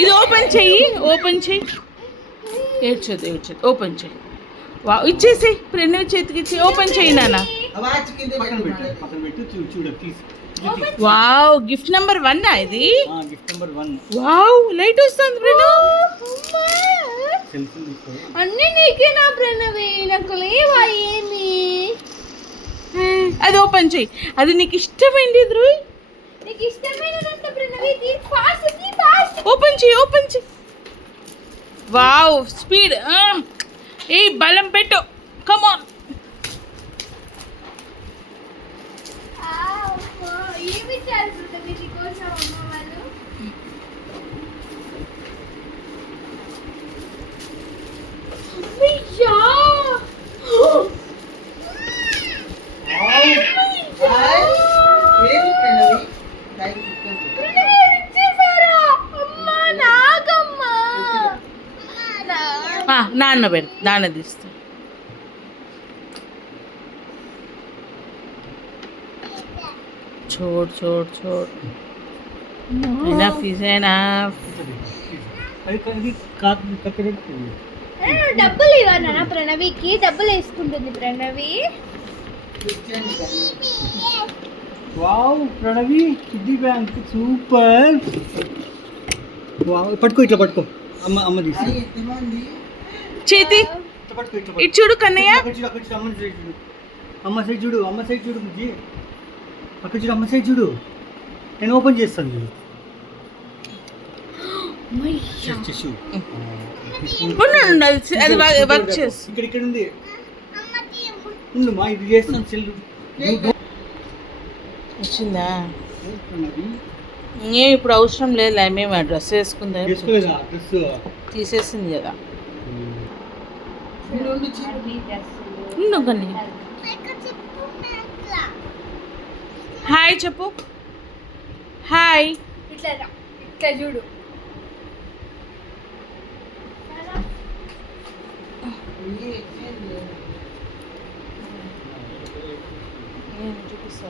ఇది ఓపెన్ చెయ్యి, ఓపెన్ చెయ్యి. ఏడ్చదు ఓపెన్ చెయ్యి. వా ఇచ్చేసి ప్రణవ్ చేతికి ఇచ్చి ఓపెన్ చెయ్యి నాన్న. వావ్, గిఫ్ట్ నెంబర్ 1 ఇది. వావ్, లైట్ వస్తుంది ప్రణవ్. అన్నీ నీకే నా ప్రణవి, నాకు లేవా ఏమి? అది ఓపెన్ చెయ్యి. అది నీకు ఇష్టమైంది ధ్రువ్. నీకు ఇష్టమైనదంతా ప్రణవి, ఫాస్ట్ ఓపెన్ చెయ్యి. Wow, speed. ఏ బలం పెట్టు, కమ్ ఆన్. ఏమి ఇచ్చారు ప్రణవి నీకోసం అమ్మ వాళ్ళు? అయ్యా, నాన్న పెడు, నాన్న తీస్తా. छोड़ enough is enough. డబ్బులు ఇవ్వనా ప్రణవికి? డబ్బులు వేసుకుంటుంది Pranavi. Wow Pranavi, kiddy bank super. Wow, పట్టుకో, ఇట్లా పట్టుకో. అమ్మ తీసి చేతి ఇటు చూడు కన్నయ్య. అమ్మ సైడ్ చూడు బుజ్జి. అక్కడ చూడు, అమ్మ సైడ్ చూడు. నేను ఓపెన్ చేస్తాను చూడు. అది వర్క్ చేసి ఇక్కడ ఉంది. మా ఇది చేస్తాను సెల్. వచ్చిందా? ఏం ఇప్పుడు అవసరం లేదు. మేము ఆ డ్రెస్ వేసుకుందాం. తీసేసింది కదా. హాయ్ చెప్పు. హాయ్. ఇట్లా చూడు. చూపిస్తా.